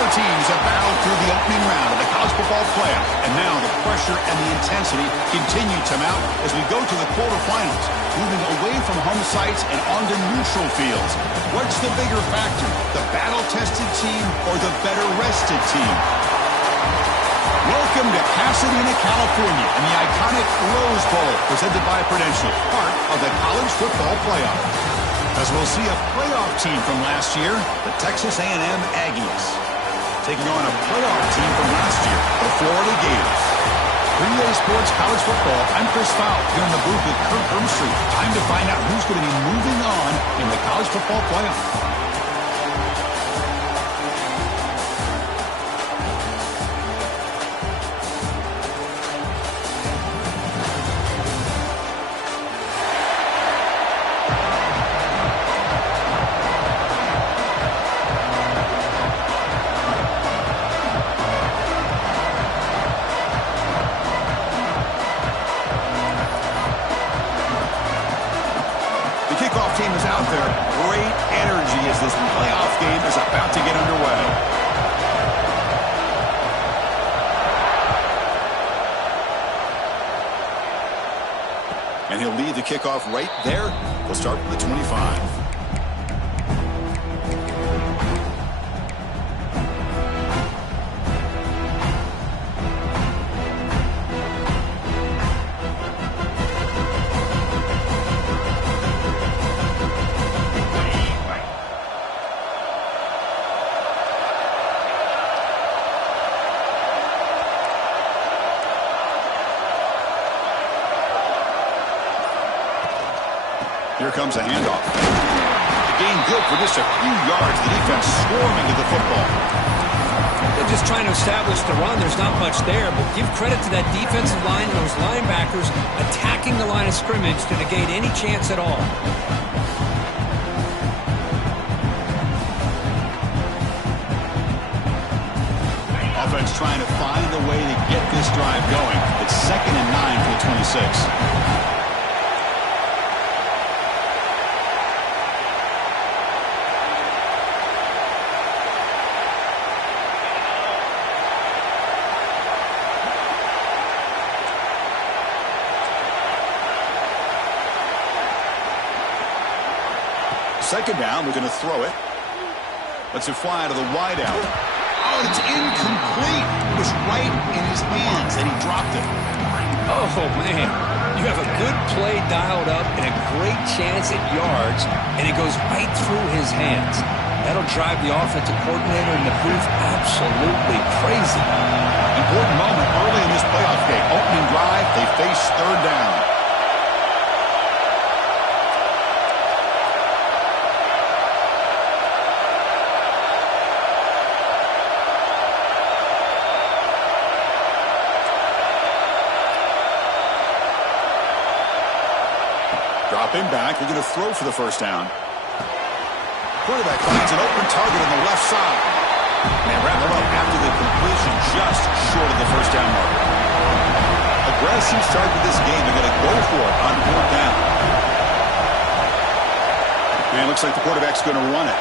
Four teams have battled through the opening round of the college football playoff, and now the pressure and the intensity continue to mount as we go to the quarterfinals, moving away from home sites and onto neutral fields. What's the bigger factor, the battle-tested team or the better-rested team? Welcome to Pasadena, California, and the iconic Rose Bowl, presented by Prudential, part of the college football playoff. As we'll see a playoff team from last year, the Texas A&M Aggies, taking on a playoff team from last year, the Florida Gators. For EA Sports College Football, I'm Chris Fowl, here in the booth with Kirk Herbstreit. Time to find out who's going to be moving on in the college football playoff. Team is out there. Great energy as this playoff game is about to get underway. And he'll lead the kickoff right there. We'll start with the 25. Here comes a handoff. The gain good for just a few yards. The defense swarming to the football. They're just trying to establish the run. There's not much there, but give credit to that defensive line and those linebackers attacking the line of scrimmage to negate any chance at all. Offense trying to find a way to get this drive going. It's 2nd and 9 for the 26. Second down, we're going to throw it. Let's it fly to the wide out. Oh, and it's incomplete. It was right in his hands, and he dropped it. Oh, man. You have a good play dialed up and a great chance at yards, and it goes right through his hands. That'll drive the offensive coordinator in the booth absolutely crazy. Important moment early in this playoff game. Opening drive, they face third down. Drop him back. We're going to throw for the first down. Quarterback finds an open target on the left side. And wrap him up after the completion just short of the first down mark. Aggressive start to this game. They're going to go for it on fourth down. And it looks like the quarterback's going to run it.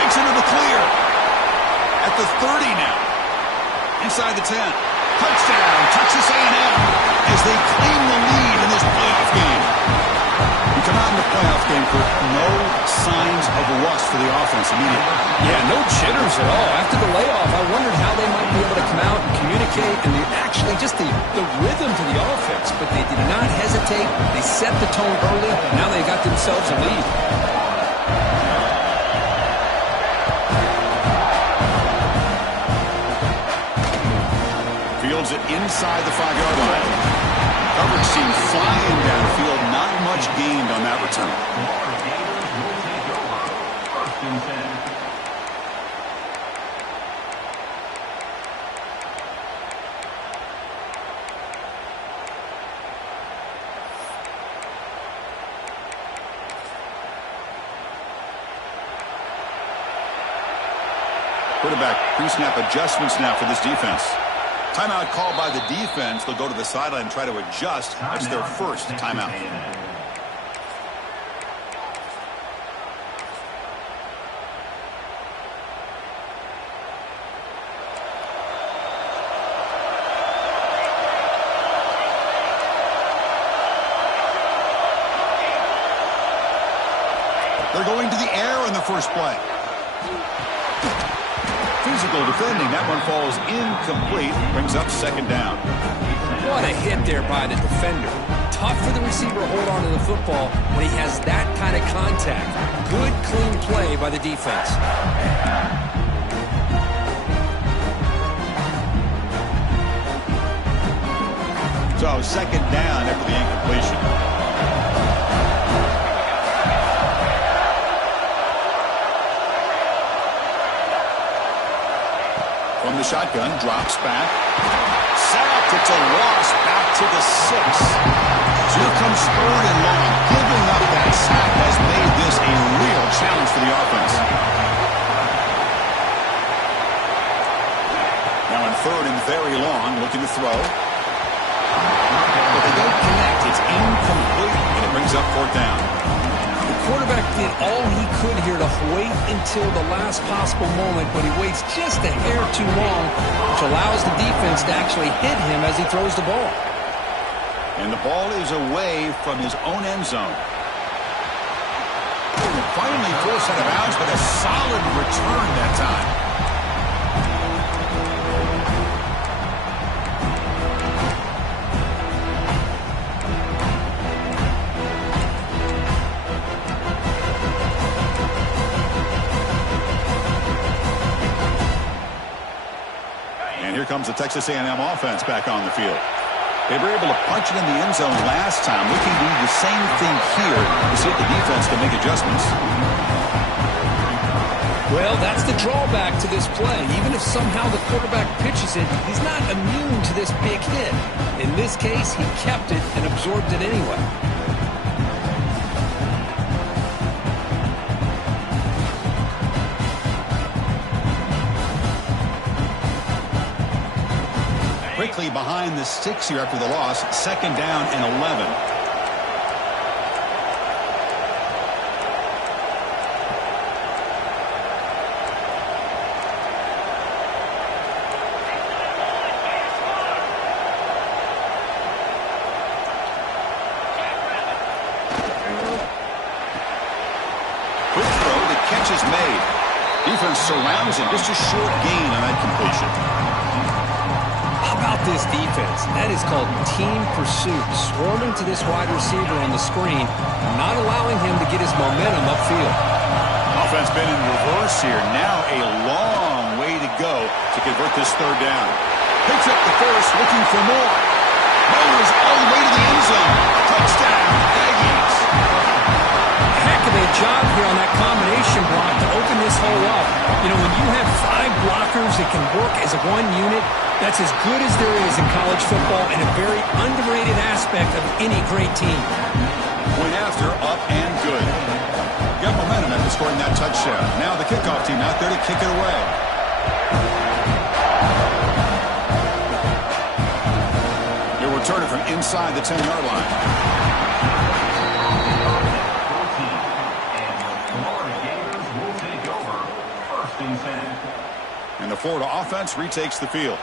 Breaks into the clear. At the 30 now. Inside the 10. Touchdown, Texas A&M, as they claim the lead in this playoff game. We come out in the playoff game for no signs of rust for the offense immediately. Yeah, no jitters at all. After the layoff, I wondered how they might be able to come out and communicate and actually just the rhythm to the offense. But they did not hesitate. They set the tone early. Now they got themselves a lead. Fields it inside the 5-yard line. Coverage team flying downfield. Not much gained on that return. Quarterback pre-snap adjustments now for this defense. Timeout called by the defense. They'll go to the sideline and try to adjust. That's their first timeout. They're going to the air in the first play. Physical defending. That one falls incomplete. Brings up second down. What a hit there by the defender. Tough for the receiver to hold on to the football when he has that kind of contact. Good, clean play by the defense. So second down after the incompletion. From the shotgun, drops back. Sacked. It's a loss back to the 6. So here comes third and long. Giving up that sack has made this a real challenge for the offense. Now in third and very long, looking to throw. But they don't connect. It's incomplete, and it brings up fourth down. The quarterback did all he could here to wait until the last possible moment, but he waits just a hair too long, which allows the defense to actually hit him as he throws the ball. And the ball is away from his own end zone. Finally forced out of bounds, but a solid return that time. And here comes the Texas A&M offense back on the field. They were able to punch it in the end zone last time. Looking to do the same thing here to see if the defense can make adjustments. Well, that's the drawback to this play. Even if somehow the quarterback pitches it, he's not immune to this big hit. In this case, he kept it and absorbed it anyway. Quickly behind the 6 here after the loss. Second down and 11. Quick throw. The catch is made. Defense surrounds him. Just a short gain on that completion. How about this defense? That is called team pursuit. Swarming to this wide receiver on the screen, not allowing him to get his momentum upfield. Offense been in reverse here. Now a long way to go to convert this third down. Picks up the first, looking for more. Goes all the way to the end zone. Touchdown, Aggies. Heck of a job here on that combination block to open this hole up. You know, when you have 5 blockers that can work as one unit, that's as good as there is in college football and a very underrated aspect of any great team. Point after, up and good. Got momentum after scoring that touchdown. Now the kickoff team out there to kick it away. He'll return it from inside the 10-yard line. And the Florida offense retakes the field.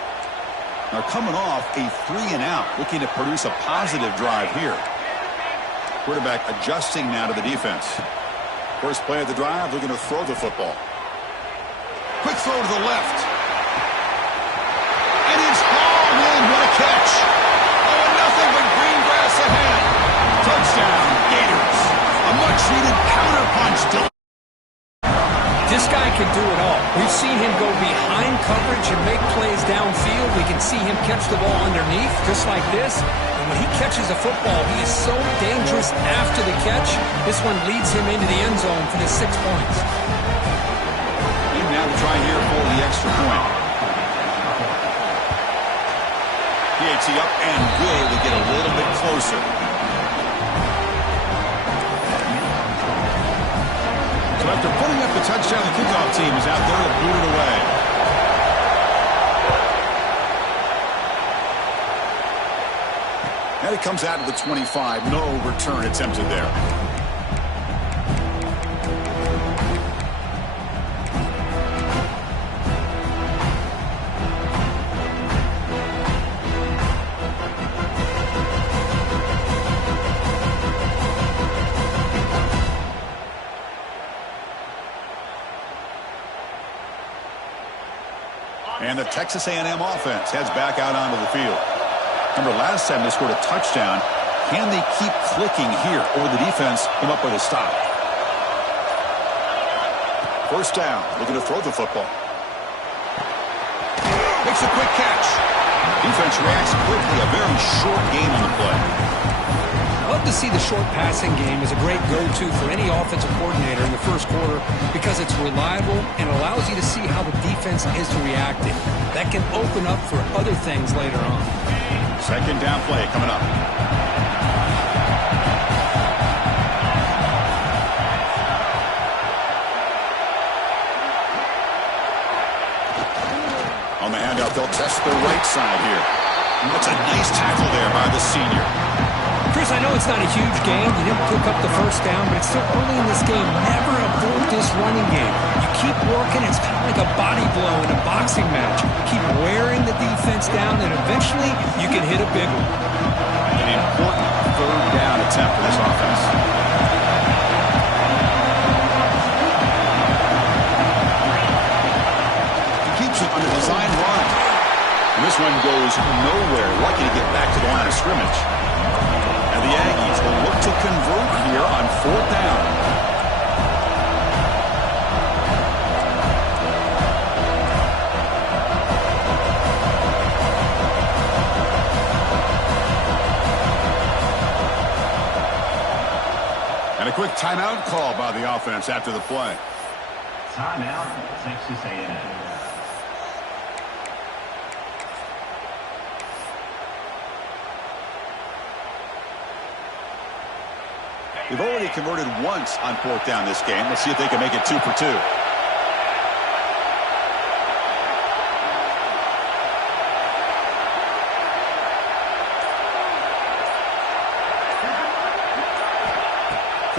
Now coming off a 3-and-out, looking to produce a positive drive here. Quarterback adjusting now to the defense. First play of the drive, looking to throw the football. Quick throw to the left. And it's hauled in. What a catch. Oh, nothing but green grass ahead. Touchdown, Gators. A much-needed counter-punch. This guy can do it all. We've seen him go behind coverage and make plays downfield. We can see him catch the ball underneath, just like this. And when he catches a football, he is so dangerous after the catch. This one leads him into the end zone for the 6 points. And now to try here for the extra point. PAT up and good to get a little bit closer. So after putting up the touchdown, the kickoff team is out there to boot it away. And it comes out of the 25. No return attempted there. And the Texas A&M offense heads back out onto the field. Remember, last time they scored a touchdown. Can they keep clicking here, or the defense come up with a stop? First down, looking to throw the football. Makes a quick catch. Defense reacts quickly. A very short game on the play. Love to see the short passing game as a great go-to for any offensive coordinator in the first quarter because it's reliable and allows you to see how the defense is reacting. That can open up for other things later on. Second down play coming up. On the handout, they'll test the right side here. That's a nice tackle there by the senior. Chris, I know it's not a huge game. You didn't pick up the first down, but it's still early in this game. Never abort this running game. You keep working. It's kind of like a body blow in a boxing match. Keep wearing the defense down, and eventually you can hit a big one. An important third down attempt for this offense. He keeps it on a design run. And this one goes nowhere. Lucky to get back to the line of scrimmage. And the Aggies will look to convert here on fourth down. And a quick timeout call by the offense after the play. Timeout, Texas A&M. They've already converted once on fourth down this game. Let's see if they can make it 2 for 2.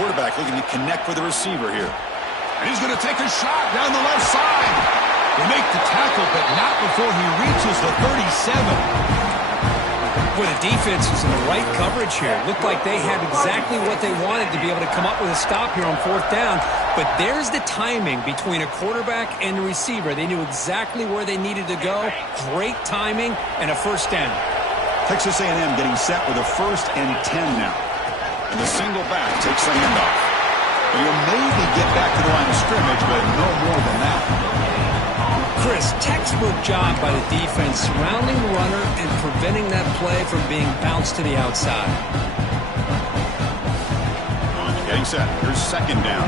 Quarterback looking to connect with the receiver here. And he's going to take a shot down the left side. They make the tackle, but not before he reaches the 37. Boy, the defense was in the right coverage here. It looked like they had exactly what they wanted to be able to come up with a stop here on fourth down. But there's the timing between a quarterback and the receiver. They knew exactly where they needed to go. Great timing and a first down. Texas A&M getting set with a 1st and 10 now. And the single back takes the handoff. And you'll maybe get back to the line of scrimmage, but no more than that. Chris, textbook job by the defense surrounding the runner and preventing that play from being bounced to the outside. Getting set. Here's second down.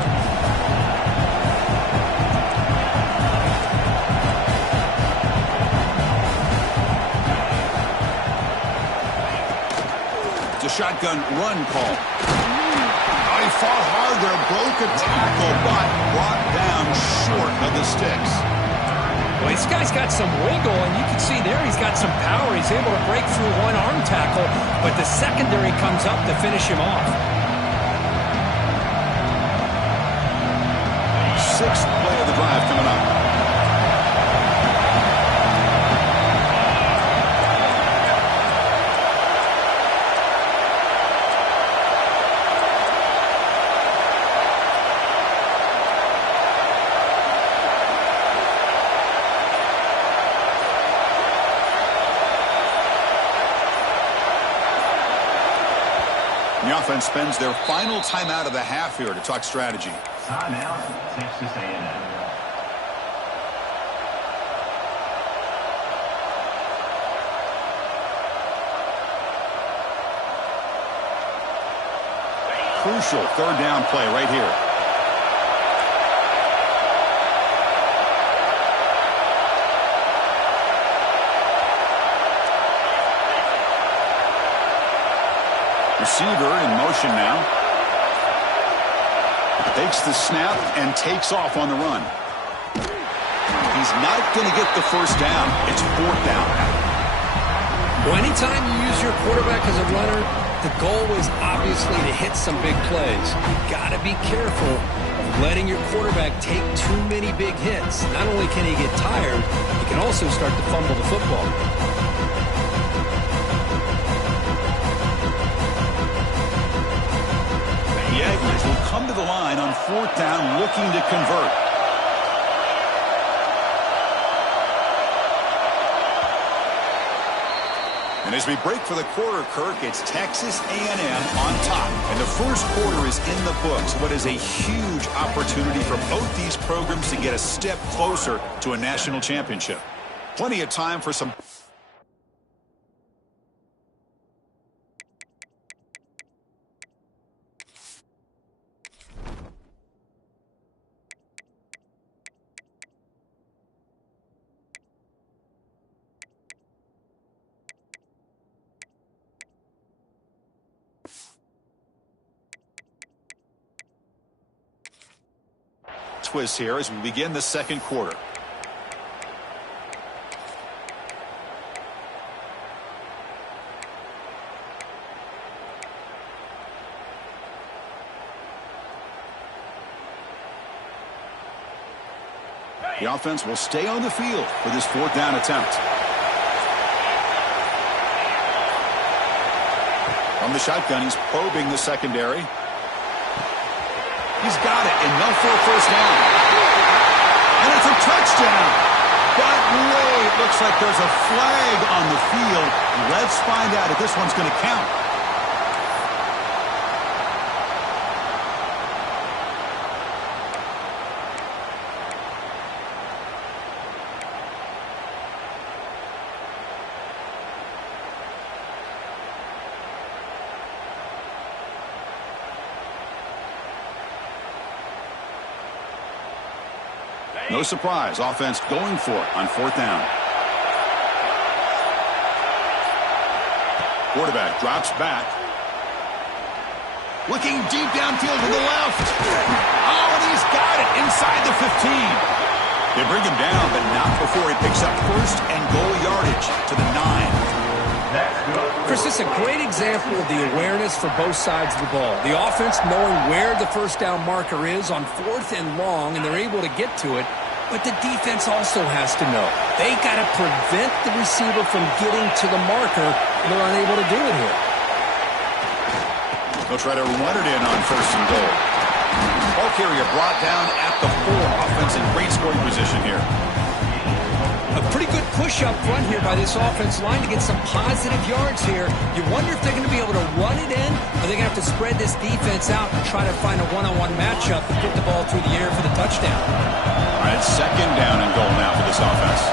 It's a shotgun run call. Oh, he fought hard there, broke a tackle, but brought down short of the sticks. Well, this guy's got some wiggle, and you can see there he's got some power. He's able to break through one arm tackle, but the secondary comes up to finish him off. 6th play of the drive coming up. The offense spends their final timeout of the half here to talk strategy. Timeout, Texas A&M. Crucial third down play right here. Receiver in motion now. Takes the snap and takes off on the run. He's not going to get the first down. It's fourth down. Well, anytime you use your quarterback as a runner, the goal is obviously to hit some big plays. You've got to be careful of letting your quarterback take too many big hits. Not only can he get tired, he can also start to fumble the football. The Aggies will come to the line on fourth down looking to convert. And as we break for the quarter, Kirk, it's Texas A&M on top. And the first quarter is in the books. What is a huge opportunity for both these programs to get a step closer to a national championship. Plenty of time for some... twist here as we begin the second quarter. The offense will stay on the field for this fourth down attempt. From the shotgun, he's probing the secondary. He's got it, enough for a first down. And it's a touchdown. But wait, it looks like there's a flag on the field. Let's find out if this one's going to count. No surprise, offense going for it on fourth down. Quarterback drops back. Looking deep downfield to the left. Oh, and he's got it inside the 15. They bring him down, but not before he picks up first and goal yardage to the 9. Chris, this is a great example of the awareness for both sides of the ball. The offense knowing where the first down marker is on fourth and long, and they're able to get to it. But the defense also has to know. They got to prevent the receiver from getting to the marker. They're unable to do it here. They'll try to run it in on first and goal. Ball carrier brought down at the 4. Offense in great scoring position here. A pretty good push up front here by this offense line to get some positive yards here. You wonder if they're going to be able to run it in, or they're going to have to spread this defense out and try to find a one-on-one matchup and put the ball through the air for the touchdown. All right, second down and goal now for this offense.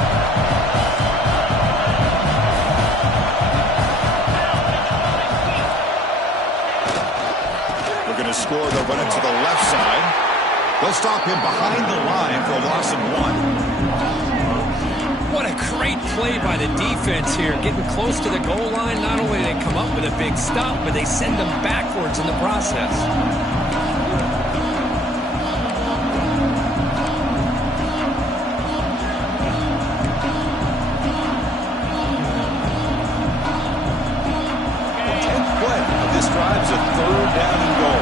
We're going to score. They'll run it to the left side. They'll stop him behind the line for a loss of 1. What a great play by the defense here. Getting close to the goal line, not only do they come up with a big stop, but they send them backwards in the process. This drive is a third down and goal.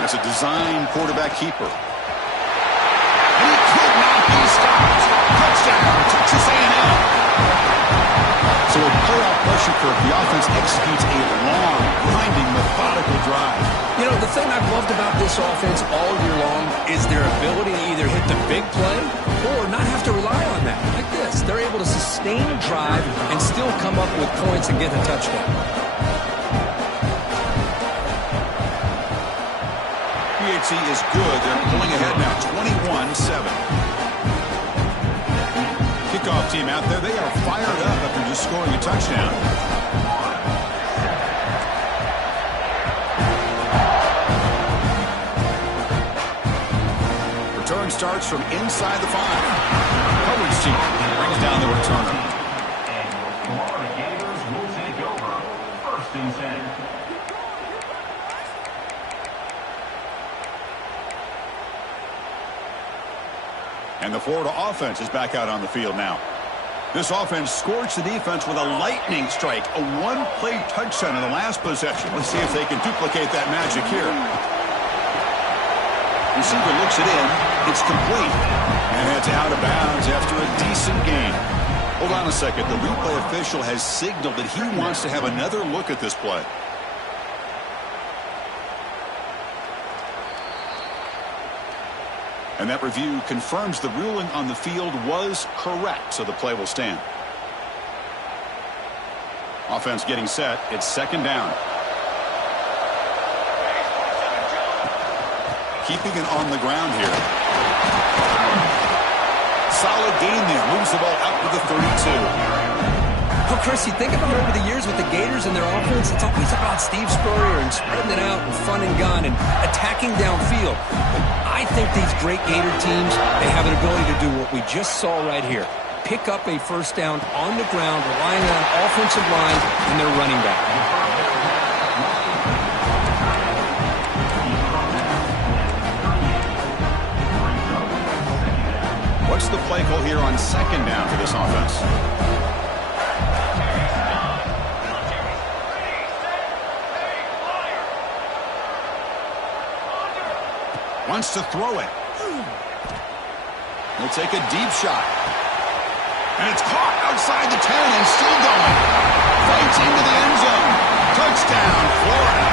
That's a design quarterback keeper. And he could not be stopped. Touchdown, Texas A&M. So with playoff pressure curve, the offense executes a long, grinding, methodical drive. You know, the thing I've loved about this offense all year long is their ability to either hit the big play or not have to rely on that. Like this, they're able to sustain a drive and still come up with points and get a touchdown. PHC is good. They're pulling ahead now, 21-7. Kickoff team out there. They are fired up after just scoring a touchdown. Return starts from inside the 5. Coverage team brings down the returner. And your Florida Gators will take over first and 10. And the Florida offense is back out on the field now. This offense scorched the defense with a lightning strike, a one-play touchdown in the last possession. Let's see if they can duplicate that magic here. Receiver looks it in. It's complete. And it's out of bounds after a decent gain. Hold on a second. The replay official has signaled that he wants to have another look at this play. And that review confirms the ruling on the field was correct, so the play will stand. Offense getting set. It's second down. Keeping it on the ground here. Solid gain there. Moves the ball up to the 32. Well, Chris, you think about over the years with the Gators and their offense, it's always about Steve Spurrier and spreading it out and front and gun and attacking downfield. But I think these great Gator teams, they have an ability to do what we just saw right here. Pick up a first down on the ground, relying on offensive line and their running back. What's the play call here on second down for this offense? Wants to throw it. He'll take a deep shot. And it's caught outside the 10 and still going. Fights into the end zone. Touchdown, Florida.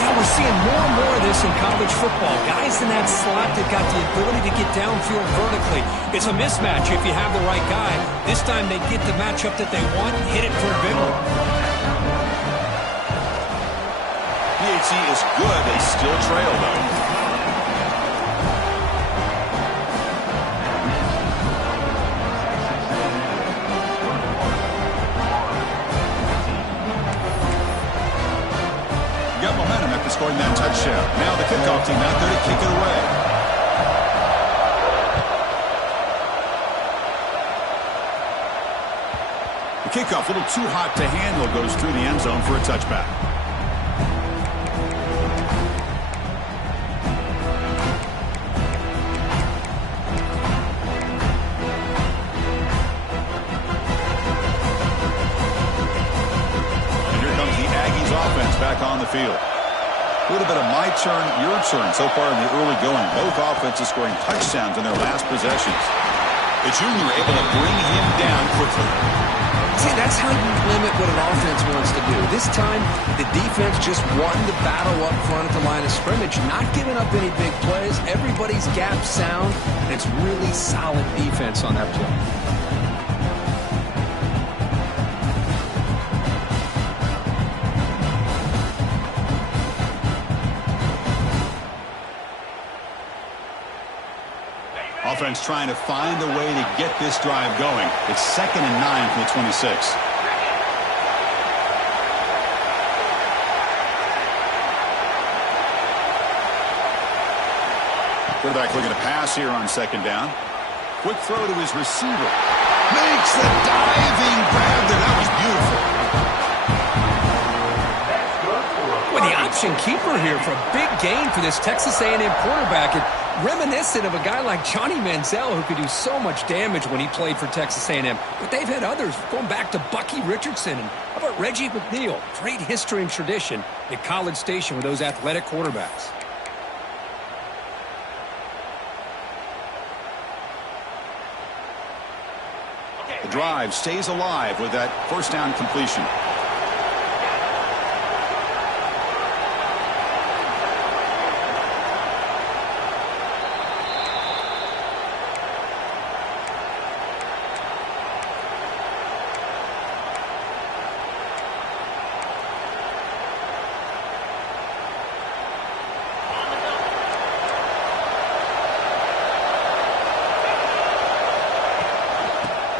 Yeah, we're seeing more and more of this in college football. Guys in that slot that got the ability to get downfield vertically. It's a mismatch if you have the right guy. This time they get the matchup that they want, hit it for a big one. PAT is good. They still trail, though. Got momentum after scoring that touchdown. Now the kickoff team out there to kick it away. The kickoff, a little too hot to handle, goes through the end zone for a touchback. Back on the field. A little bit of my turn, your turn so far in the early going. Both offenses scoring touchdowns in their last possessions. The junior able to bring him down quickly. See, that's how you limit what an offense wants to do. This time, the defense just won the battle up front at the line of scrimmage, not giving up any big plays. Everybody's gap sound, and it's really solid defense on that play. Offense trying to find a way to get this drive going. It's 2nd and 9 from the 26. Quarterback looking to pass here on second down. Quick throw to his receiver. Makes the diving grab there. That was beautiful. Well, the option keeper here for a big gain for this Texas A&M quarterback. Reminiscent of a guy like Johnny Manziel, who could do so much damage when he played for Texas A&M. But they've had others, going back to Bucky Richardson. And how about Reggie McNeil? Great history and tradition at College Station with those athletic quarterbacks. The drive stays alive with that first down completion.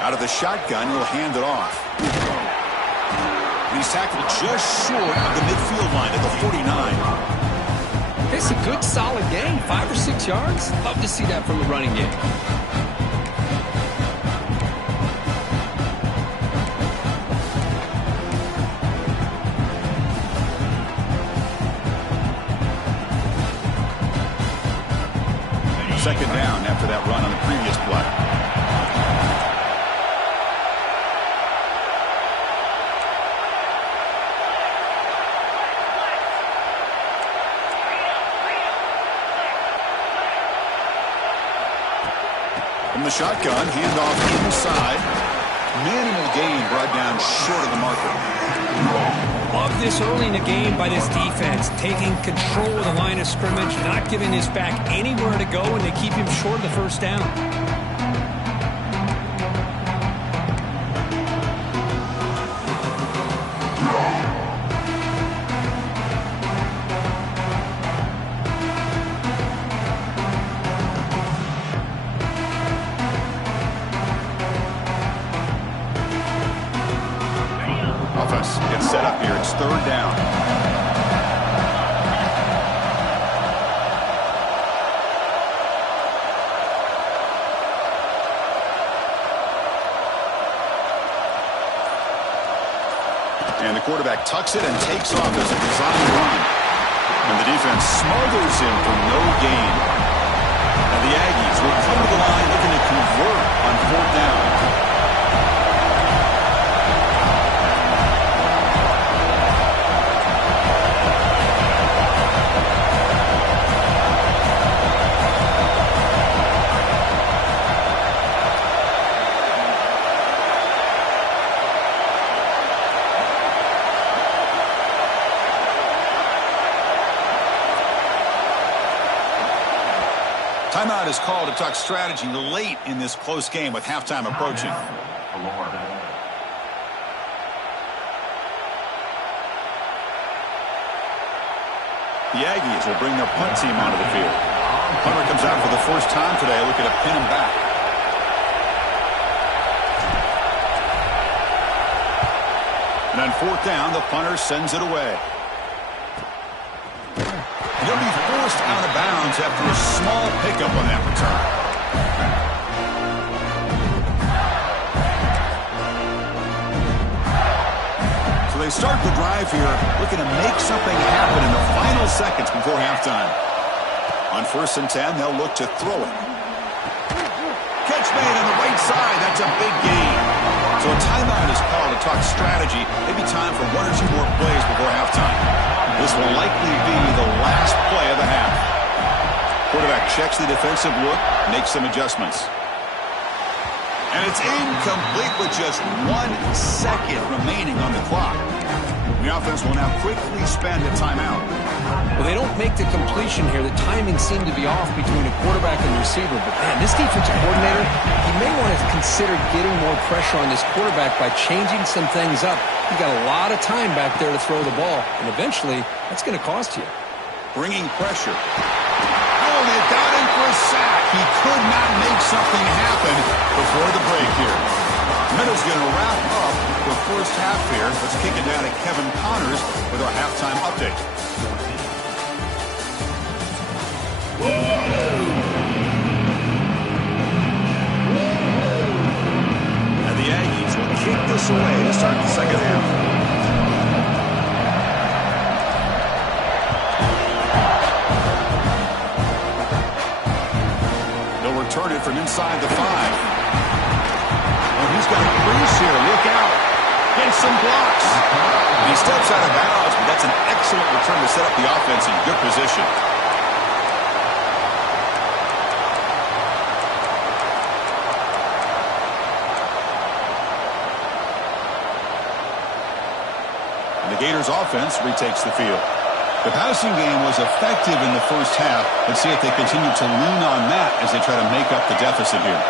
Out of the shotgun, he'll hand it off. And he's tackled just short of the midfield line at the 49. It's a good, solid gain. 5 or 6 yards. Love to see that from the running game. Second down after that run on the previous play. From the shotgun, handoff inside. Minimal gain brought down short of the marker. Love this early in the game by this defense, taking control of the line of scrimmage, not giving this back anywhere to go, and they keep him short of the first down. Offense gets set up here. It's third down. And the quarterback tucks it and takes off as a design run. And the defense smothers him for no gain. And the Aggies will come to the line looking to convert on fourth down. Timeout is called to talk strategy late in this close game with halftime approaching. The Aggies will bring their punt team onto the field. Punter comes out for the first time today, looking to pin him back. And on fourth down, the punter sends it away. He'll be forced out of bounds after a small pickup on that return. So they start the drive here, looking to make something happen in the final seconds before halftime. On 1st and 10, they'll look to throw it. Catch made on the right side. That's a big gain. So a timeout is called to talk strategy. Maybe time for one or two more plays before halftime. This will likely be the last play of the half. Quarterback checks the defensive look, makes some adjustments. And it's incomplete with just 1 second remaining on the clock. The offense will now quickly spend a timeout. Well, they don't make the completion here. The timing seemed to be off between a quarterback and the receiver. But, man, this defensive coordinator, he may want to consider getting more pressure on this quarterback by changing some things up. You got a lot of time back there to throw the ball, and eventually that's going to cost you. Bringing pressure. Oh, they got him for a sack. He could not make something happen before the break here. Meadow's going to wrap up the first half here. Let's kick it down to Kevin Connors with our halftime update. And the Aggies will kick this away to start the second half. They'll return it from inside the 5. Oh, he's got a crease here. Look out. Gets some blocks. And he steps out of bounds, but that's an excellent return to set up the offense in good position. The Gators offense retakes the field. The passing game was effective in the first half. Let's see if they continue to lean on that as they try to make up the deficit here.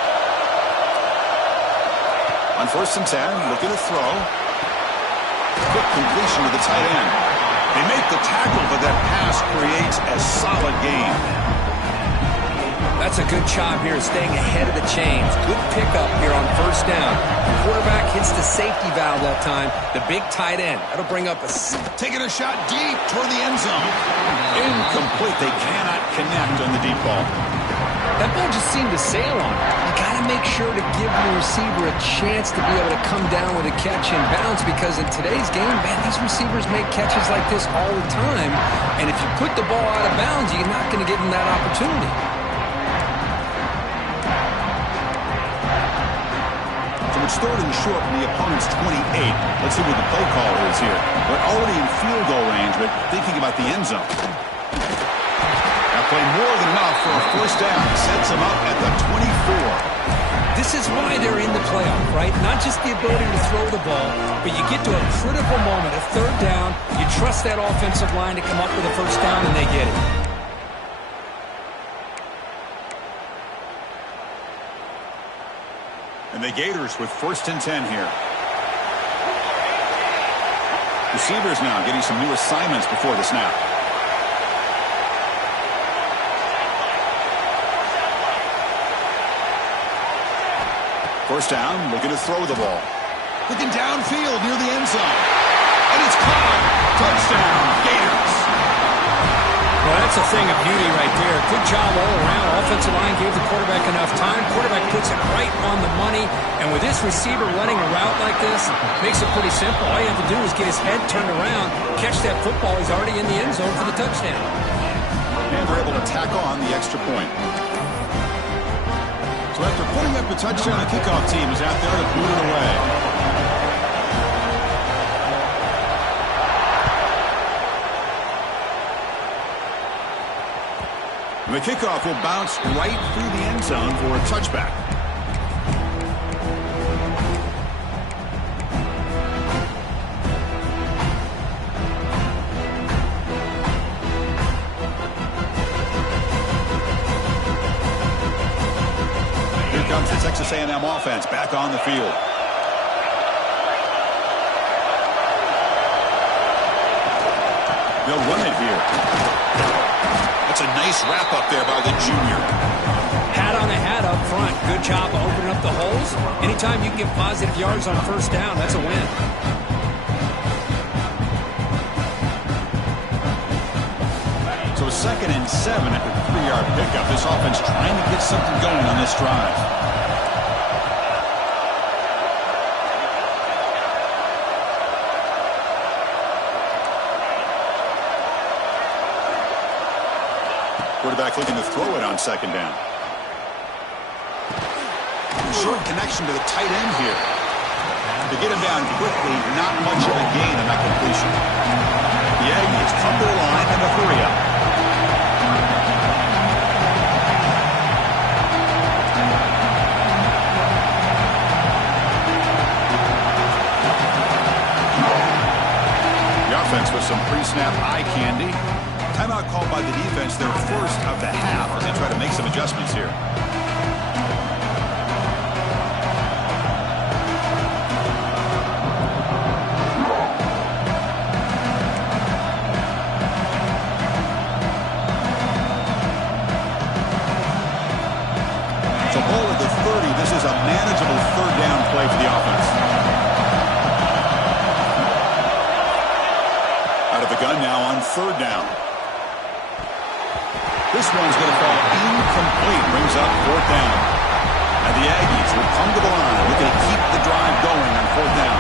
On 1st and 10, looking to throw. Quick completion to the tight end. They make the tackle, but that pass creates a solid gain. That's a good job here, staying ahead of the chains. Good pickup here on 1st down. The quarterback hits the safety valve that time. The big tight end. That'll bring up a... Taking a shot deep toward the end zone. Incomplete. They cannot connect on the deep ball. That ball just seemed to sail on. You got to make sure to give the receiver a chance to be able to come down with a catch in bounds, because in today's game, man, these receivers make catches like this all the time. And if you put the ball out of bounds, you're not going to give them that opportunity. So it's 3rd and short from the opponent's 28. Let's see what the play call is here. They're already in field goal range, but thinking about the end zone. That play more than enough for a 1st down. Sets them up at the 24. This is why they're in the playoff, right? Not just the ability to throw the ball, but you get to a critical moment, a third down, you trust that offensive line to come up with a first down, and they get it. And the Gators with 1st and 10 here. Receivers now getting some new assignments before the snap. First down, looking to throw the ball. Looking downfield near the end zone. And it's caught. Touchdown, Gators. Well, that's a thing of beauty right there. Good job all around. Offensive line gave the quarterback enough time. Quarterback puts it right on the money. And with this receiver running a route like this, makes it pretty simple. All you have to do is get his head turned around, catch that football. He's already in the end zone for the touchdown. And they're able to tack on the extra point. So after putting up the touchdown, the kickoff team is out there to boot it away. And the kickoff will bounce right through the end zone for a touchback. Comes the Texas A&M offense back on the field. They'll run it here. That's a nice wrap up there by the junior. Hat on a hat up front. Good job of opening up the holes. Anytime you can get positive yards on first down, that's a win. So 2nd and 7 after the 3-yard pickup. This offense trying to get something going on this drive. Quarterback looking to throw it on 2nd down. Short connection to the tight end here. To get him down quickly, not much of a gain on that completion. The Aggies come to the line and a hurry up. The offense with some pre-snap eye candy. Timeout called by the defense, their first of the half, as they try to make some adjustments here. So ball at the 30, this is a manageable third down play for the offense. Out of the gun now on 3rd down. This one's going to fall incomplete. Brings up 4th down. And the Aggies will come to the line. Looking to keep the drive going on 4th down.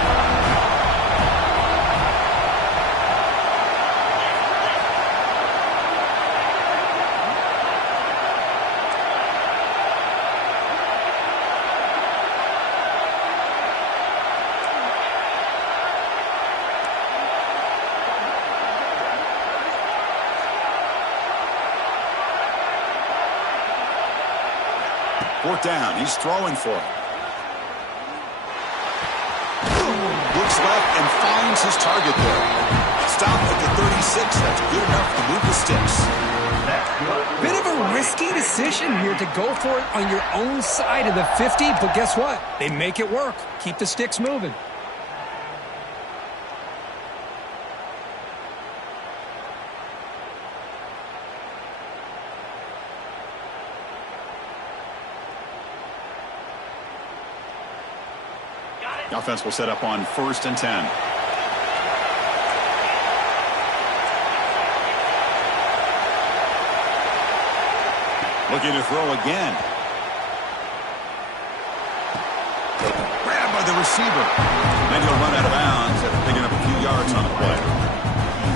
Fourth down. He's throwing for it. Looks left and finds his target there. Stop at the 36. That's good enough to move the sticks. Bit of a risky decision here to go for it on your own side of the 50, but guess what? They make it work. Keep the sticks moving. The offense will set up on 1st and 10. Looking to throw again. Grabbed by the receiver. Then he'll run out of bounds after picking up a few yards on the play.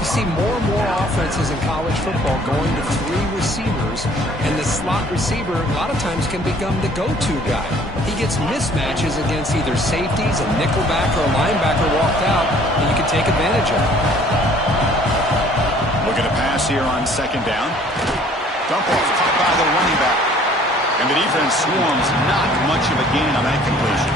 You see more and more offenses in college football going to 3 receivers, and the slot receiver a lot of times can become the go-to guy. He gets mismatches against either safeties, a nickelback, or a linebacker walked out, and you can take advantage of it. Looking to pass here on 2nd down. Dump off caught by the running back. And the defense swarms not much of a gain on that completion.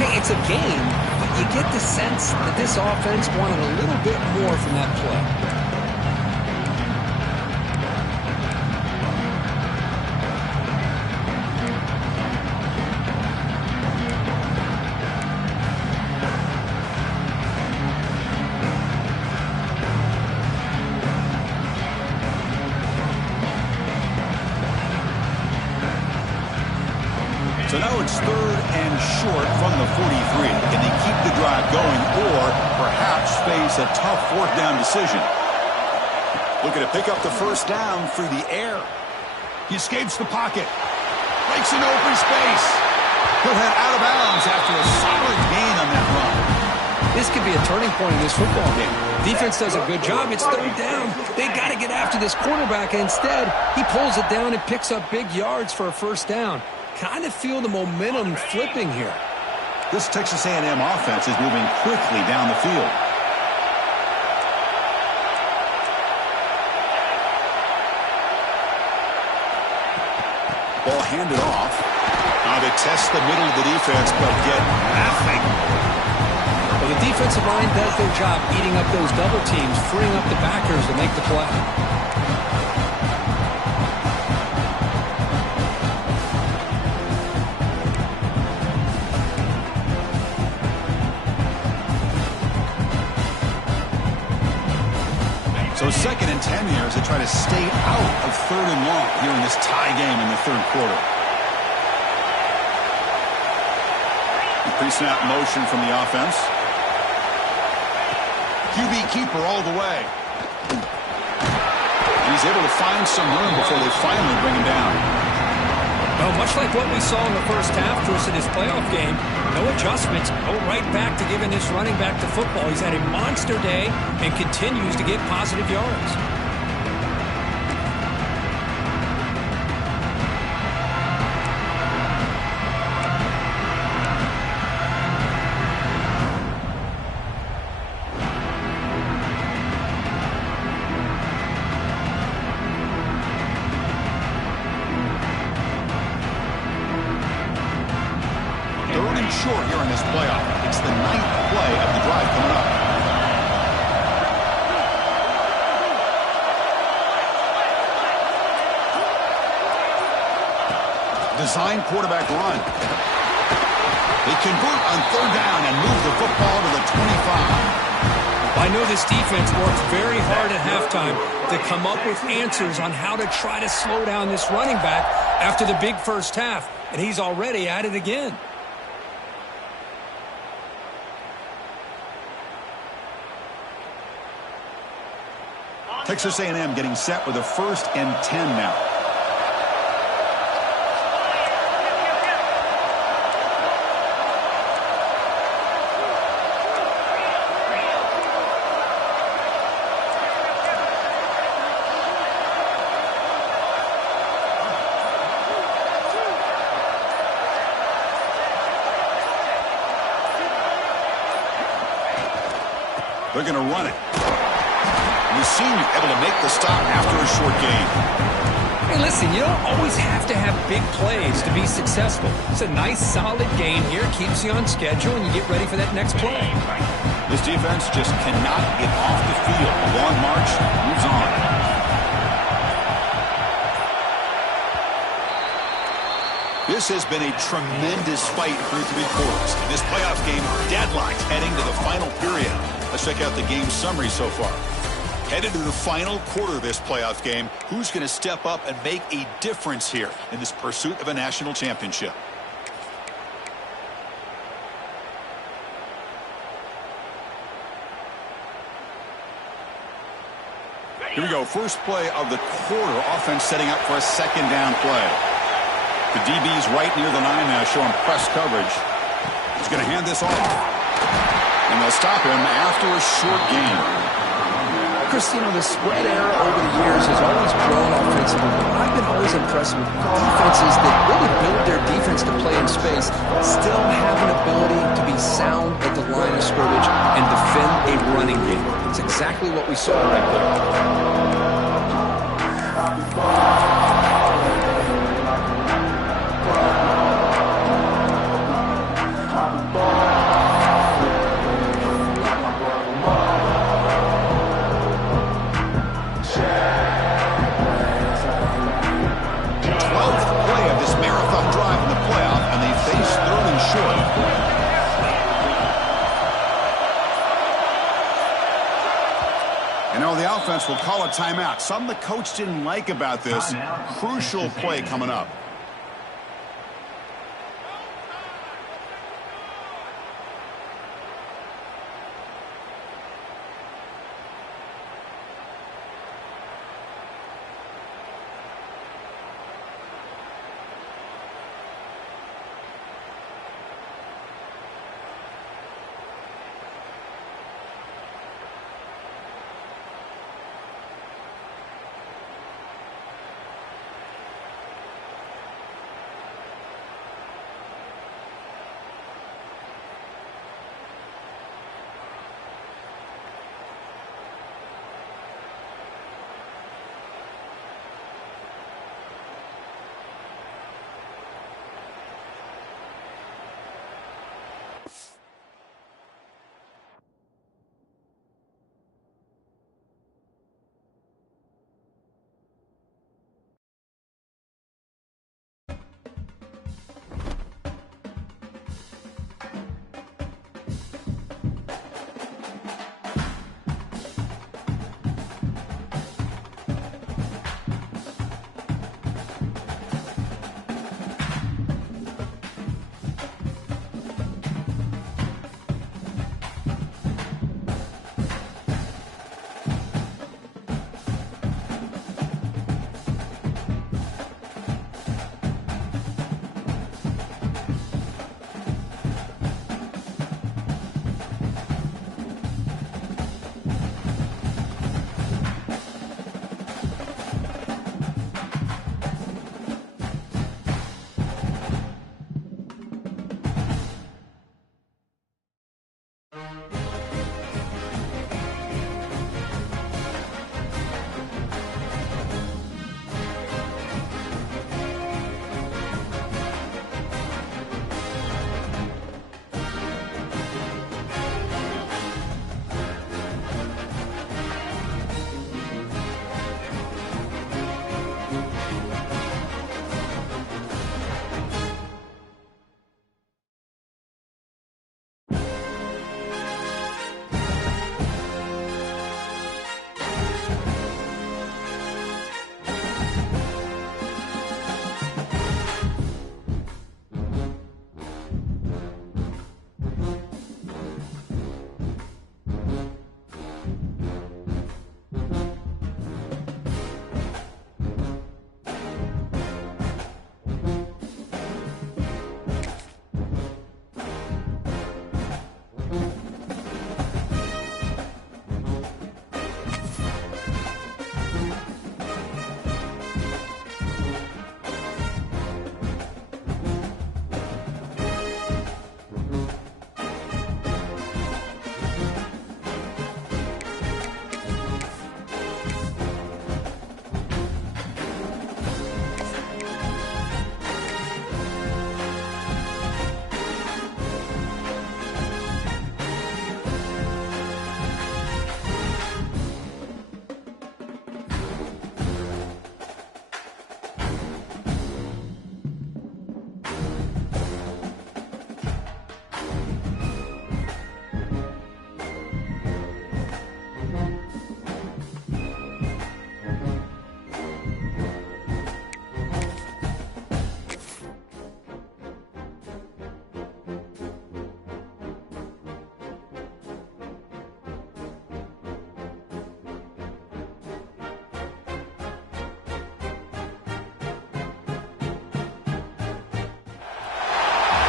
Hey, it's a game, but you get the sense that this offense wanted a little bit more from that play. So now it's 3rd and short from the 43. Can they keep the drive going or perhaps face a tough 4th down decision? Looking to pick up the 1st down through the air. He escapes the pocket. Breaks into open space. He'll head out of bounds after a solid gain on that run. This could be a turning point in this football game. Defense does a good job. It's 3rd down. They got to get after this quarterback, and instead, he pulls it down and picks up big yards for a 1st down. Kind of feel the momentum flipping here. This Texas A&M offense is moving quickly down the field. Ball handed off. Now they test the middle of the defense, but get nothing. Well, the defensive line does their job eating up those double teams, freeing up the backers to make the play. So 2nd and 10 here as they try to stay out of 3rd and long here in this tie game in the 3rd quarter. The pre-snap motion from the offense. QB keeper all the way. And he's able to find some room before they finally bring him down. Well, much like what we saw in the 1st half versus his playoff game, no adjustments, go right back to giving this running back to football. He's had a monster day and continues to get positive yards. Short here in this playoff. It's the 9th play of the drive coming up. Design quarterback run. They convert on 3rd down and move the football to the 25. I know this defense worked very hard at halftime to come up with answers on how to try to slow down this running back after the big 1st half, and he's already at it again. Texas A&M getting set with a 1st and 10 now. They're going to run it. The senior able to make the stop after a short gain. Hey, listen, you don't always have to have big plays to be successful. It's a nice, solid gain here. Keeps you on schedule, and you get ready for that next play. This defense just cannot get off the field. A long march moves on. This has been a tremendous fight through 3 quarters. In this playoff game, deadlocked heading to the final period. Let's check out the game summary so far. Headed to the final quarter of this playoff game, who's going to step up and make a difference here in this pursuit of a national championship? Here we go. First play of the quarter. Offense setting up for a 2nd down play. The DB's right near the line now, showing press coverage. He's going to hand this off. And they'll stop him after a short gain. Chris, you know, the spread era over the years has always grown offensively, but I've been always impressed with defenses that really build their defense to play in space, still have an ability to be sound at the line of scrimmage and defend a running game. It's exactly what we saw right there. defense will call a timeout. Something the coach didn't like about this. Crucial play coming up.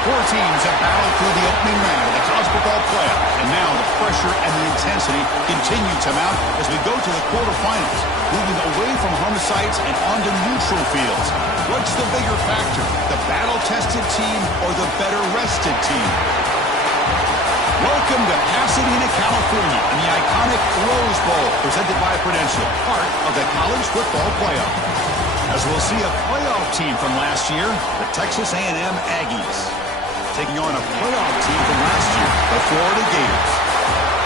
Four teams have battled through the opening round of the college football playoff, and now the pressure and the intensity continue to mount as we go to the quarterfinals, moving away from home sites and onto neutral fields. What's the bigger factor, the battle-tested team or the better-rested team? Welcome to Pasadena, California, in the iconic Rose Bowl, presented by Prudential, part of the college football playoff. As we'll see a playoff team from last year, the Texas A&M Aggies, taking on a playoff team from last year, the Florida Gators.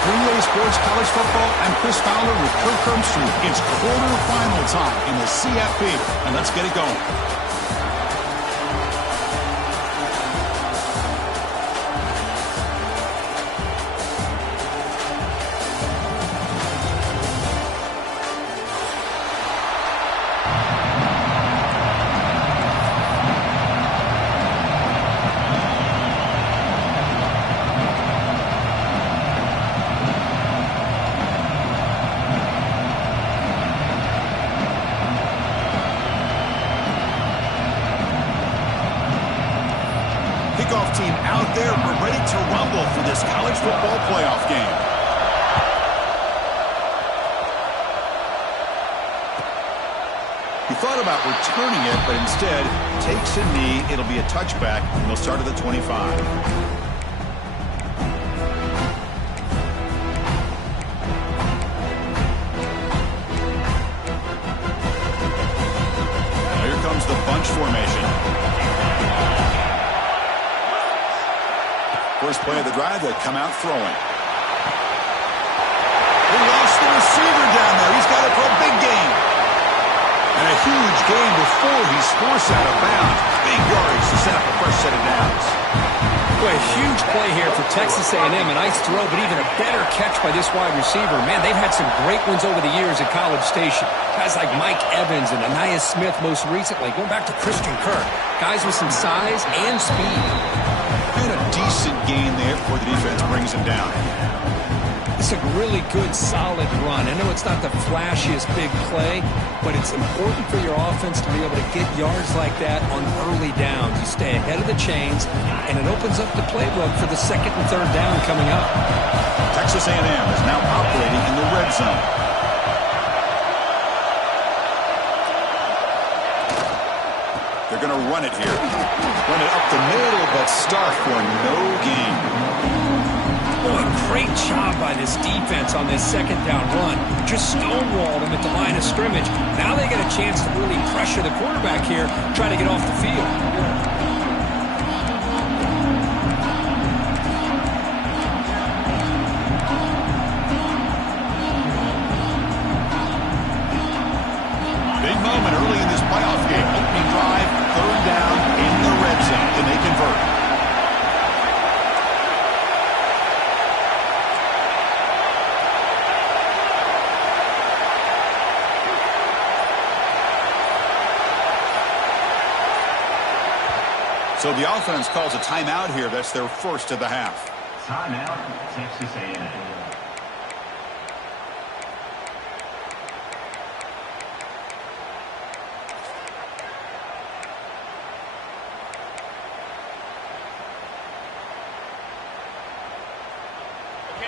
3A Sports College Football, I'm Chris Fowler with Kirk Herbstreit. It's quarterfinal time in the CFP, and let's get it going. kickoff team out there ready to rumble for this college football playoff game. He thought about returning it, but instead takes a knee. It'll be a touchback, and they'll start at the 25. The bunch formation. First play of the drive, they come out throwing. He lost the receiver down there. He's got it for a big gain. And a huge gain before he's forced out of bounds. Big yardage to set up a fresh set of downs. Boy, a huge play here for Texas A&M. A nice throw, but even a better catch by this wide receiver. Man, they've had some great ones over the years at College Station. Guys like Mike Evans and Anais Smith most recently. Going back to Christian Kirk. Guys with some size and speed. And a decent gain there before the defense brings him down. It's a really good, solid run. I know it's not the flashiest big play, but it's important for your offense to be able to get yards like that on early downs. You stay ahead of the chains, and it opens up the playbook for the second and third down coming up. Texas A&M is now operating in the red zone. They're going to run it here. Run it up the middle, but start for no gain. Boy, great job by this defense on this second down run. Just stonewalled him at the line of scrimmage. Now they get a chance to really pressure the quarterback here, try to get off the field. Big moment early in this playoff game. Opening drive, third down in the red zone. Can they convert? So the offense calls a timeout here. That's their first of the half. Timeout, Texas A&M.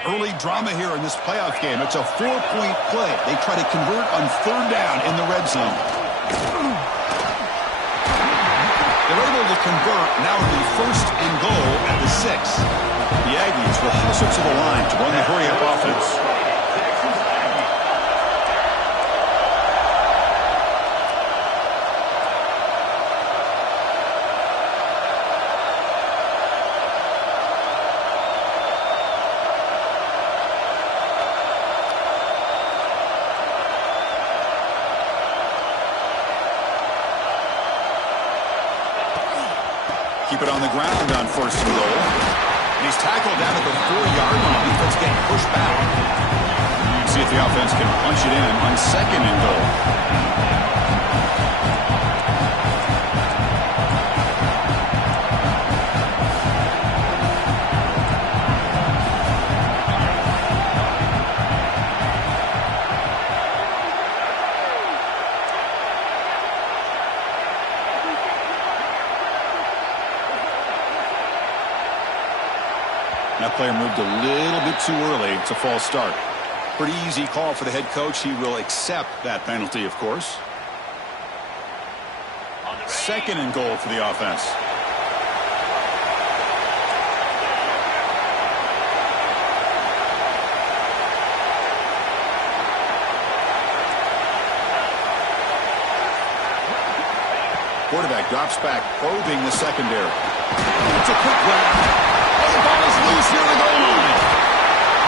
Early drama here in this playoff game. It's a 4-point play. They try to convert on third down in the red zone. They're able to convert. Now it'll be first and goal at the 6. The Aggies will hustle to the line to run the hurry-up offense. Keep it on the ground on first and goal. And he's tackled down at the 4-yard line. Defense getting pushed back. See if the offense can punch it in on second and goal. That player moved a little bit too early. It's a false start. Pretty easy call for the head coach. He will accept that penalty, of course. Second and goal for the offense. Quarterback drops back, probing the secondary. It's a quick grab. The ball is loose near the goal line.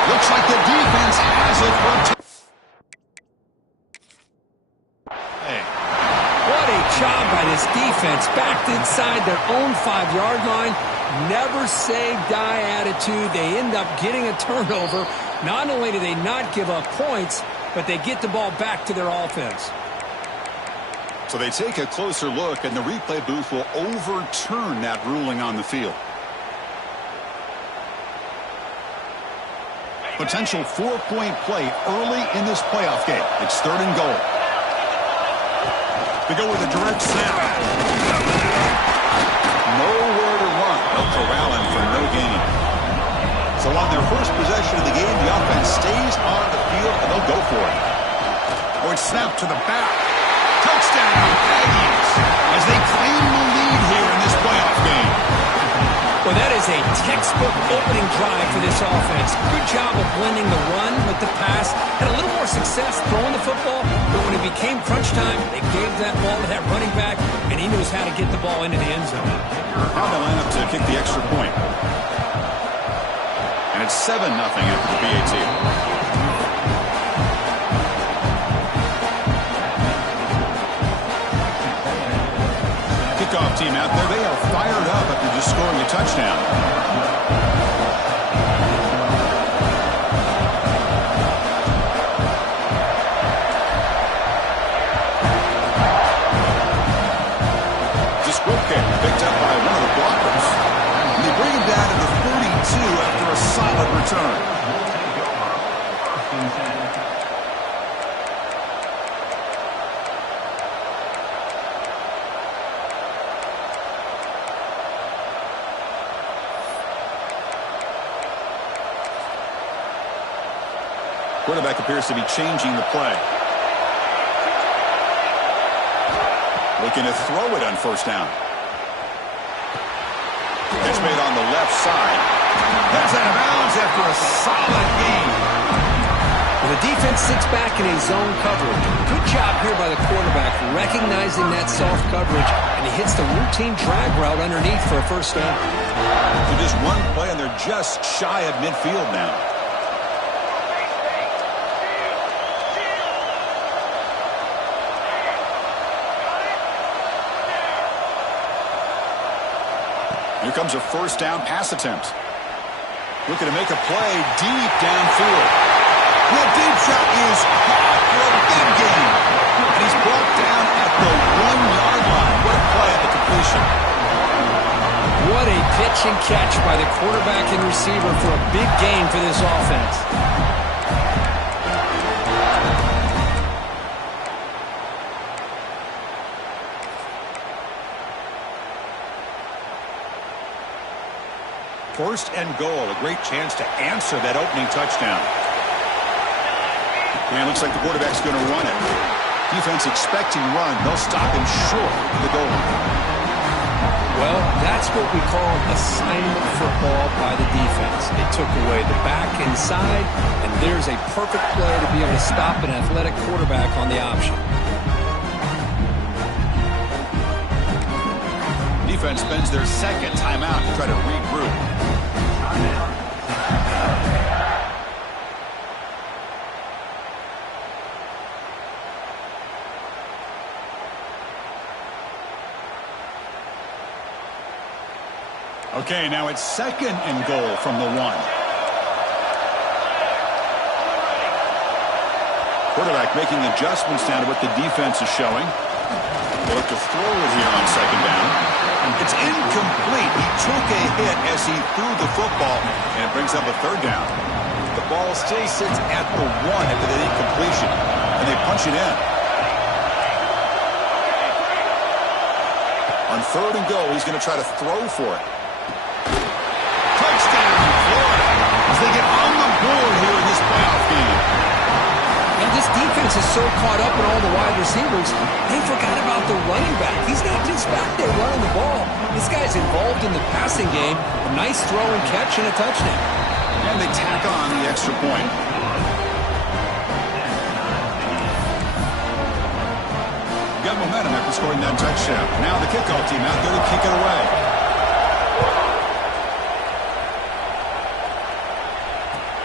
Looks like the defense has it for hey. What a job by this defense. Backed inside their own 5-yard line. Never say die attitude. They end up getting a turnover. Not only do they not give up points, but they get the ball back to their offense. So they take a closer look, and the replay booth will overturn that ruling on the field. Potential 4-point play early in this playoff game. It's third and goal. They go with a direct snap. Nowhere to run. They'll snap to the back. Touchdown, Aggies, as they claim the lead here in this playoff game. Well, that is a textbook opening drive for this offense. Good job of blending the run with the pass. Had a little more success throwing the football, but when it became crunch time, they gave that ball to that running back, and he knows how to get the ball into the end zone. Now they line up to kick the extra point. And it's 7-0 after the PAT. Kickoff team out there. They are fired up after just scoring a touchdown. Disquipke picked up by one of the blockers. And they bring him down to the 42 after a solid return. Quarterback appears to be changing the play. Looking to throw it on first down. Catch made on the left side. That's out of bounds after a solid gain. Well, the defense sits back in a zone coverage. Good job here by the quarterback recognizing that soft coverage, and he hits the routine drag route underneath for a first down. So just one play, and they're just shy of midfield now. Here comes a first down pass attempt. Looking to make a play deep downfield. The deep shot is caught for a big gain. And he's brought down at the 1-yard line. What a play at the completion. What a pitch and catch by the quarterback and receiver for a big gain for this offense. First and goal, a great chance to answer that opening touchdown. And it looks like the quarterback's going to run it. Defense expecting run. They'll stop him short of the goal line. Well, that's what we call assignment football by the defense. They took away the back inside, and there's a perfect play to be able to stop an athletic quarterback on the option. Defense spends their second timeout to try to regroup. Okay, now it's second and goal from the 1. Quarterback making adjustments now to what the defense is showing. They look to throw it here on second down. It's incomplete. He took a hit as he threw the football, and it brings up a third down. The ball still sits at the 1 after the incompletion, and they punch it in. On third and goal, he's going to try to throw for it. Touchdown, Florida, as they get on the board here in this playoff game. And this defense is so caught up in all the wide receivers, they forgot about the running back. He's not just back there running the ball. This guy's involved in the passing game. A nice throw and catch and a touchdown. And they tack on the extra point. Got momentum after scoring that touchdown. Now the kickoff team out there to kick it away.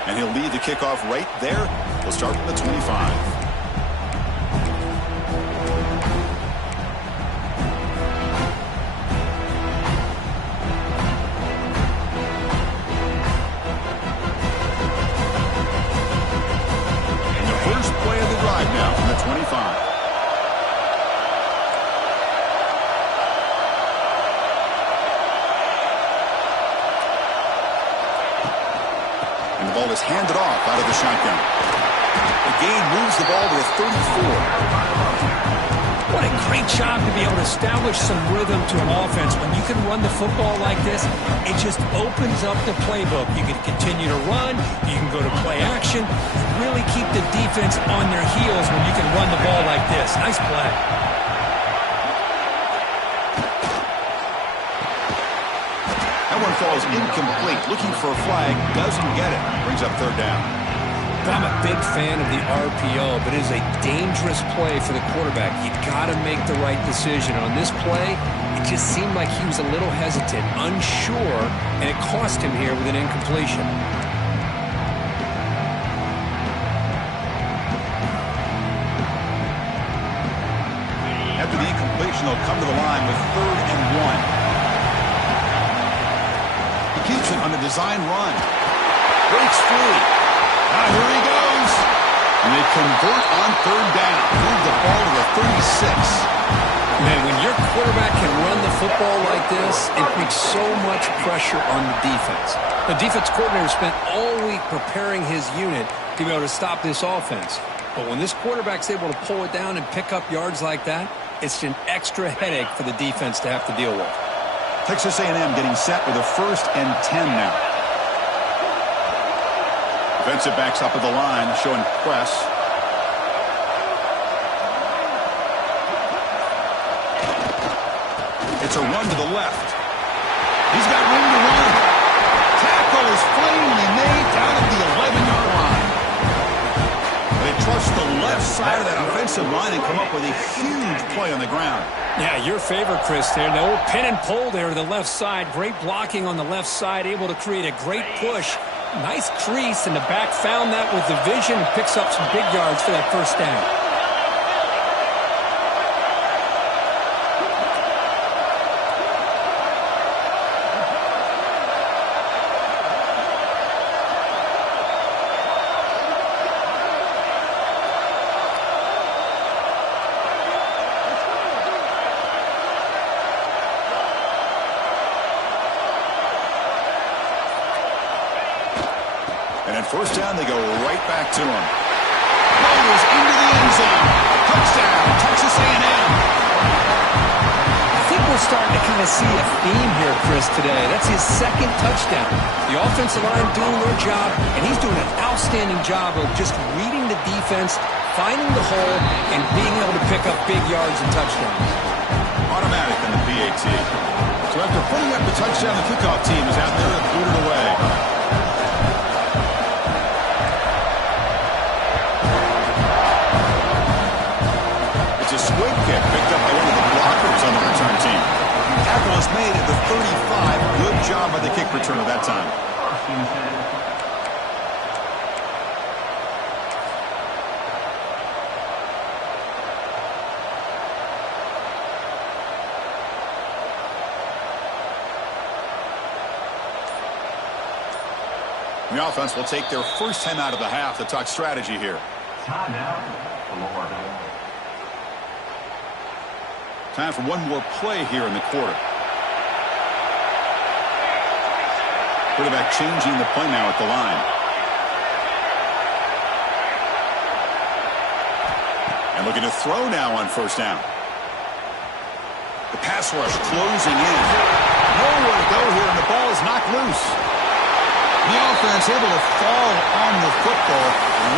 And he'll lead the kickoff right there. We'll start from the 25. First play of the drive now from the 25. And the ball is handed off out of the shotgun. The gain moves the ball to the 34. What a great job to be able to establish some rhythm to an offense. When you can run the football like this, it just opens up the playbook. You can continue to run, you can go to play action, really keep the defense on their heels when you can run the ball like this. Nice play. That one falls incomplete. Looking for a flag, doesn't get it. Brings up third down. I'm a big fan of the RPO, but it is a dangerous play for the quarterback. You got to make the right decision. On this play, it just seemed like he was a little hesitant, unsure, and it cost him here with an incompletion. After the incompletion, they'll come to the line with 3rd and 1. He keeps it on the design run. Breaks free. Now here he goes. And they convert on 3rd down. Move the ball to the 36. Man, when your quarterback can run the football like this, it puts so much pressure on the defense. The defense coordinator spent all week preparing his unit to be able to stop this offense. But when this quarterback's able to pull it down and pick up yards like that, it's an extra headache for the defense to have to deal with. Texas A&M getting set with a 1st and 10 now. Defensive backs up at the line, showing press. It's a run to the left. He's got room to run. Tackle is finally made down at the 11-yard line. They trust the left side of that offensive line and come up with a huge play on the ground. Yeah, your favorite, Chris, there. The old pin and pull there to the left side. Great blocking on the left side, able to create a great push. Nice crease, and the back found that with the vision and picks up some big yards for that 1st down. And at 1st down, they go right back to him. Motors into the end zone. Touchdown, Texas A&M. I think we're starting to kind of see a theme here, Chris, today. That's his 2nd touchdown. The offensive line doing their job, and he's doing an outstanding job of just reading the defense, finding the hole, and being able to pick up big yards and touchdowns. Automatic in the PAT. So after putting up the touchdown, the kickoff team is out there and booted away. It's a squib kick picked up by one of the blockers on the return team. Tackle is made at the 35. Good job by the kick returner that time. The offense will take their first time out of the half to talk strategy here. Time out. Time for one more play here in the quarter. Quarterback changing the play now at the line. And looking to throw now on 1st down. The pass rush closing in. Nowhere to go here, and the ball is knocked loose. The offense able to fall on the football,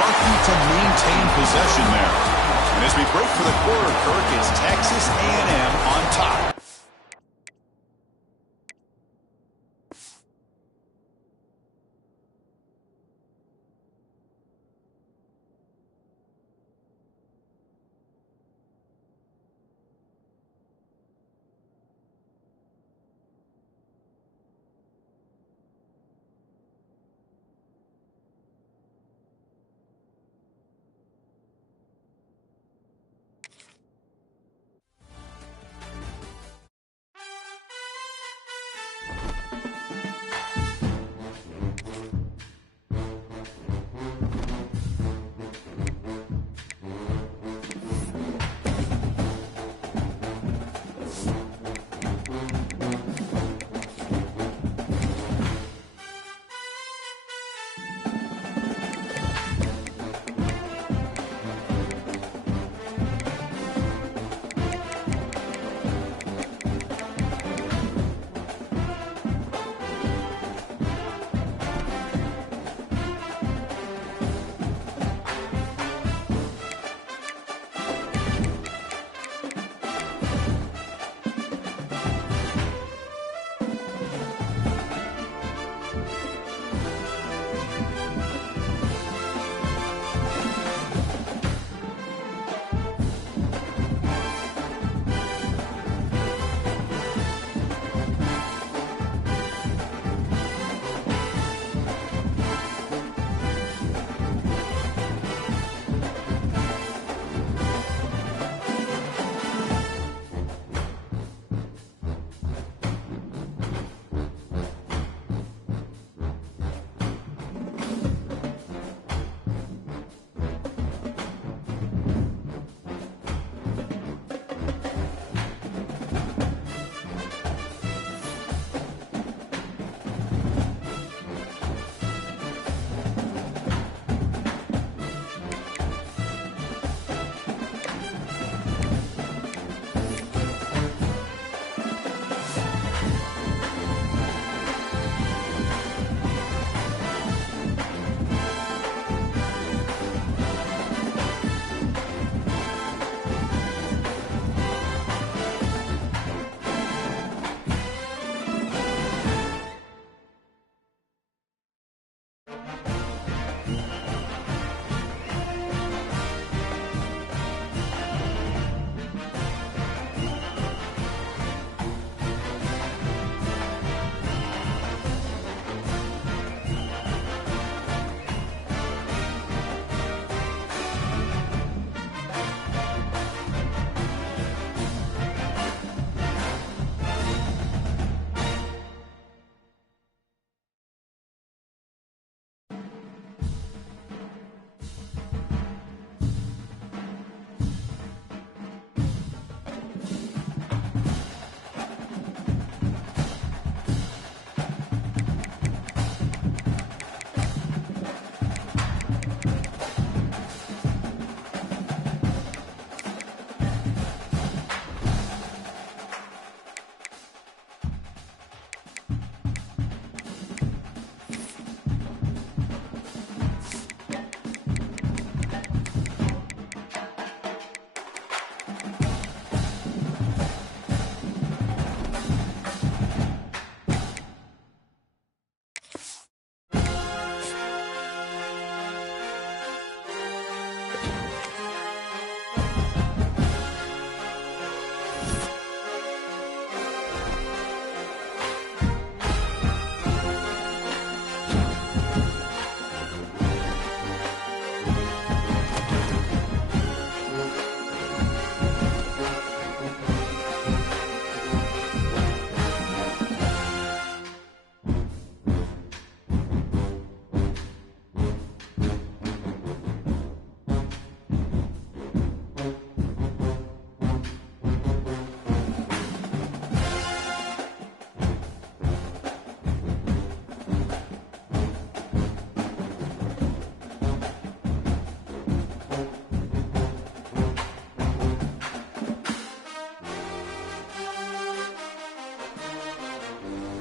lucky to maintain possession there. And as we break for the quarter, Kirk, it's Texas A&M on top.